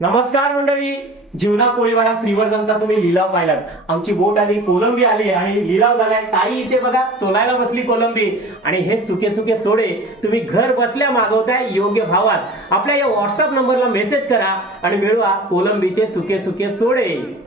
नमस्कार मंडळी, जीवना कोळीवाडा श्रीवर्धनचा तुम्ही लिलाव पाहिलात. आमची बोट आली, कोलंबी आली आणि लिलाव झालाय. ताई इथे बघा सोलायला बसली कोलंबी आणि हे सुके सुके सोडे तुम्ही घर बसल्या मागवताय योग्य भावात. आपल्या या व्हॉट्सअप नंबरला मेसेज करा आणि मिळवा कोलंबीचे सुके सुके सोडे.